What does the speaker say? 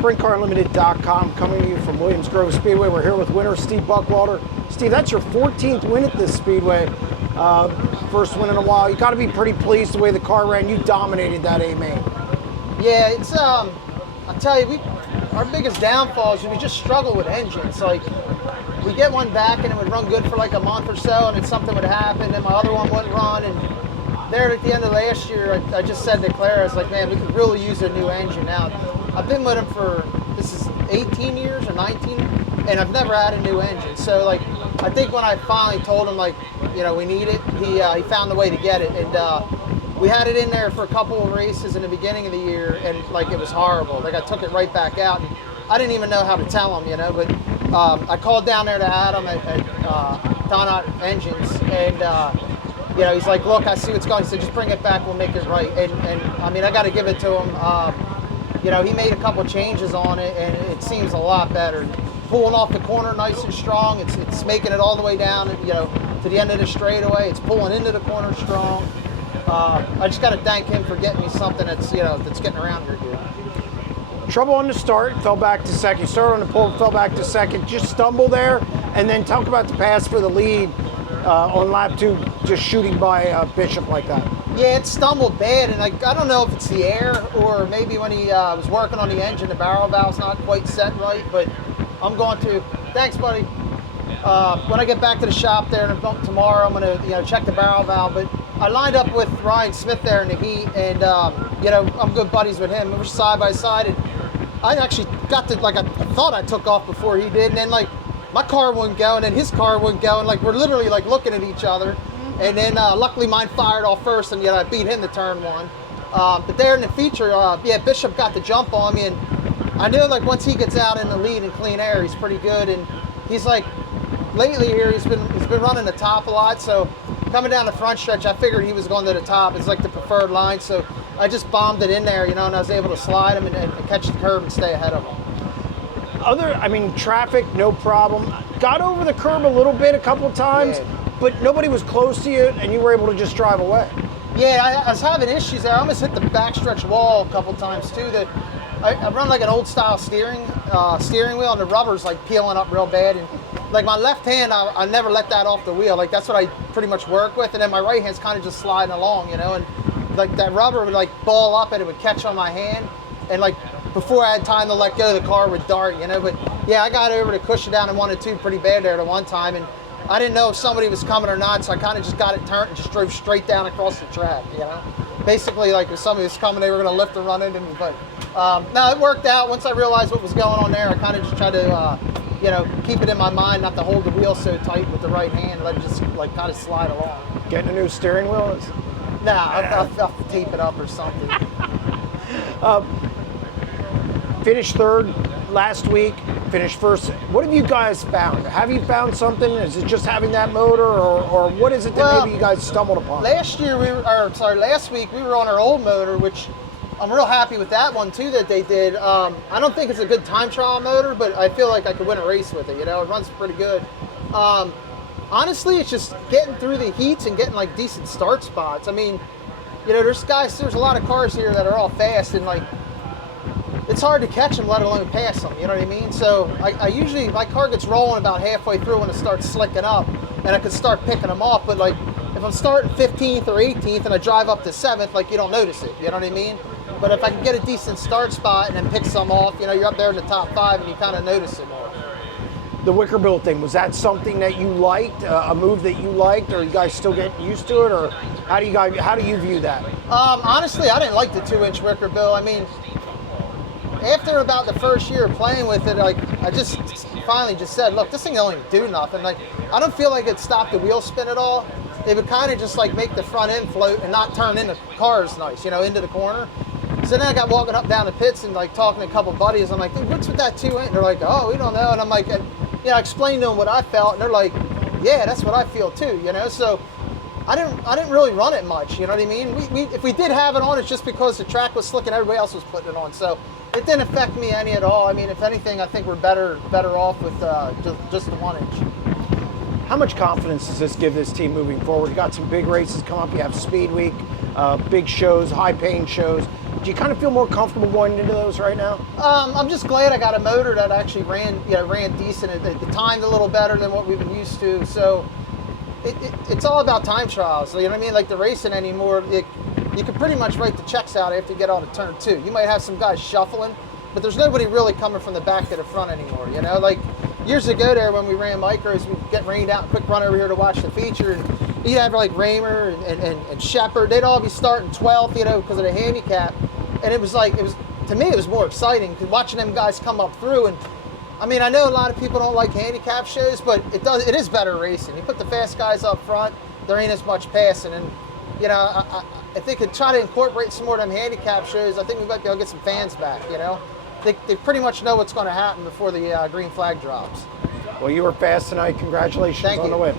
SprintCarUnlimited.com, coming to you from Williams Grove Speedway. We're here with winner Steve Buckwalter. Steve, that's your 14th win at this Speedway. First win in a while. You got to be pretty pleased the way the car ran. You dominated that A-main. Yeah, it's I tell you, our biggest downfall is we just struggle with engines. Like, we get one back and it would run good for like a month or so, and then something would happen, and my other one wouldn't run. And there at the end of last year, I just said to Claire, I was like, man, we could really use a new engine now. I've been with him for, this is 18 years or 19, and I've never had a new engine. So like, I think when I finally told him, like, you know, we need it, he found a way to get it. And we had it in there for a couple of races in the beginning of the year, and like, it was horrible. Like, I took it right back out, and I didn't even know how to tell him, you know, but I called down there to Adam at Donut Engines, and you know, he's like, look, I see what's going on. He said, just bring it back, we'll make it right. And I mean, I got to give it to him. You know, he made a couple changes on it, and it seems a lot better. Pulling off the corner nice and strong. It's making it all the way down, you know, to the end of the straightaway. It's pulling into the corner strong. I just got to thank him for getting me something that's, you know, that's getting around here good. Trouble on the start, fell back to second. Started on the pole, fell back to second. Just stumbled there, and then talk about the pass for the lead on lap 2, just shooting by Bishop like that. Yeah, it stumbled bad, and I don't know if it's the air or maybe when he was working on the engine, the barrel valve's not quite set right, but I'm going to, thanks buddy. When I get back to the shop there tomorrow, I'm going to, you know, check the barrel valve, but I lined up with Ryan Smith there in the heat, and you know, I'm good buddies with him. We were side by side, and I actually got to, like, I thought I took off before he did, and then like my car wouldn't go, and then his car wouldn't go, and like we're literally like looking at each other. And then luckily mine fired off first, and yet I beat him to turn 1. But there in the feature, yeah, Bishop got the jump on me, and I knew like once he gets out in the lead in clean air, he's pretty good. And he's like, lately here, he's been running the top a lot. So coming down the front stretch, I figured he was going to the top. It's like the preferred line. So I just bombed it in there, you know, and I was able to slide him and catch the curb and stay ahead of him. I mean, traffic, no problem. Got over the curb a little bit a couple of times. Yeah. But nobody was close to you, and you were able to just drive away. Yeah, I was having issues there. I almost hit the backstretch wall a couple times too. That I run like an old style steering wheel, and the rubber's like peeling up real bad. And like my left hand, I never let that off the wheel. Like that's what I pretty much work with. And then my right hand's kind of just sliding along, you know. And like that rubber would like ball up, and it would catch on my hand. And like before I had time to let go, the car would dart, you know. But yeah, I got over to cushion down in 1 and 2 pretty bad there at one time, and I didn't know if somebody was coming or not, so I kind of just got it turned and just drove straight down across the track, you know? Basically, like if somebody was coming, they were going to lift and run into me. But no, it worked out. Once I realized what was going on there, I kind of just tried to, you know, keep it in my mind not to hold the wheel so tight with the right hand, let it just like kind of slide along. Getting a new steering wheel? Nah, I'll tape it up or something. Finished third last week, finished first. What have you guys found? Have you found something? Is it just having that motor, or what is it that maybe you guys stumbled upon? Last week we were on our old motor, which I'm real happy with that one too that they did. I don't think it's a good time trial motor, but I feel like I could win a race with it. You know, it runs pretty good. Honestly, it's just getting through the heats and getting like decent start spots. I mean, you know, there's a lot of cars here that are all fast, and like, it's hard to catch them, let alone pass them, you know what I mean? So I usually, my car gets rolling about halfway through when it starts slicking up, and I can start picking them off, but like, if I'm starting 15th or 18th and I drive up to 7th, like, you don't notice it, you know what I mean? But if I can get a decent start spot and then pick some off, you know, you're up there in the top 5 and you kind of notice it more. The wicker bill thing, was that something that you liked, a move that you liked, or are you guys still getting used to it, or how do you view that? Honestly, I didn't like the 2-inch wicker bill. I mean, after about the first year of playing with it, like, I just finally just said, look, this thing don't even do nothing. Like, I don't feel like it stopped the wheel spin at all. It would kind of just like make the front end float and not turn into cars nice, you know, into the corner. So then I got walking up down the pits and like talking to a couple buddies. I'm like, dude, what's with that 2-inch? They're like, oh, we don't know. And I'm like, you know, I explained to them what I felt, and they're like, yeah, that's what I feel too, you know. So I didn't really run it much, you know what I mean? If we did have it on, it's just because the track was slick and everybody else was putting it on. So it didn't affect me any at all. I mean, if anything, I think we're better off with just the 1-inch. How much confidence does this give this team moving forward? You got some big races coming up. You have Speed Week, big shows, high-paying shows. Do you kind of feel more comfortable going into those right now? I'm just glad I got a motor that actually ran decent. It timed a little better than what we've been used to. So it's all about time trials. You know what I mean? Like the racing anymore, you can pretty much write the checks out after you get out of turn 2. You might have some guys shuffling, but there's nobody really coming from the back to the front anymore. You know, like years ago there when we ran micros, we'd get rained out, quick run over here to watch the feature, and you'd have like Raymer and Shepard. They'd all be starting 12th, you know, because of the handicap. And it was to me, it was more exciting because watching them guys come up through. And I mean, I know a lot of people don't like handicap shows, but it is better racing. You put the fast guys up front, there ain't as much passing. And, you know, if they could try to incorporate some more of them handicap shows, I think we might be able to get some fans back, you know. They pretty much know what's going to happen before the green flag drops. Well, you were fast tonight. Congratulations on the win.